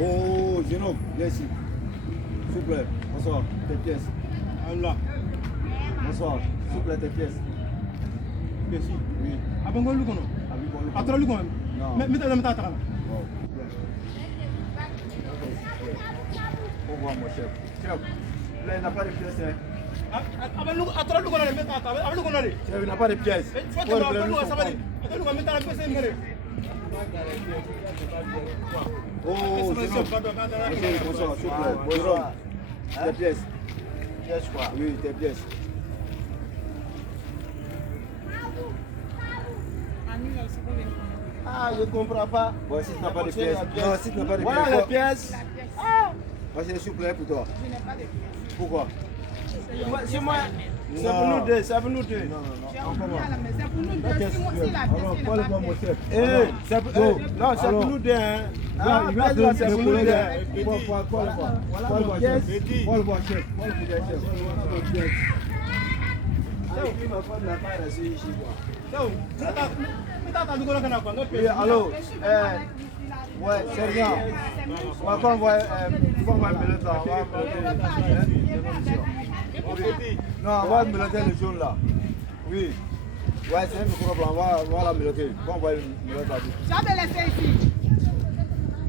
Oh, jeune homme, viens ici. S'il vous plaît, bonsoir, tes pièces. Allah. Bonsoir, s'il vous plaît, tes pièces. Merci. Oui. Ah bon, le kono. Ah, trop le kono. Non. Mais t'as même pas ta. Wow. Au revoir, mon chef. Chef, là, il n'a pas de pièces. Hein. Ah, trop le kono, mais t'as. Ah, le kono. Chef, il n'a pas de pièces. Faut te voir, ça va. Attends, le kono, mais t'as la pièce, mais. Oh, jeune homme. Bonsoir, s'il vous plaît. Bonsoir. Tes pièces. Pièce quoi? Oui, tes pièces. Ah, je ne comprends pas. Bon, si tu n'as pas de pièces. Non, si tu n'as pas de pièces. Voilà les pièces. Vas-y, s'il vous plaît, pour toi. Je n'ai pas de pièces. Pourquoi? C'est moi. C'est pour nous deux. C'est pour nous deux. Non, non, non. J'ai Encore oublié moi. à la maison. C'est pour nous deux. Si moi, si la Alors, pièce n'est parle-moi, pas mon chef. Eh, c'est pour non, c'est pour nous deux. Hein. Ah, Il va là, c'est pour nous deux. Parle-moi, chef. Parle-moi, chef. Parle-moi, chef. Il m'a fait de la part ici, ici, quoi. Donc, mais t'as du kono kana quoi. Oui, allô. Ouais, sergent. On va envoyer un militant. Non, on va miloter le jaune là. Oui. Ouais, c'est un micro blanc. On va la miloter. On va envoyer le miloter. J'avais laissé ici.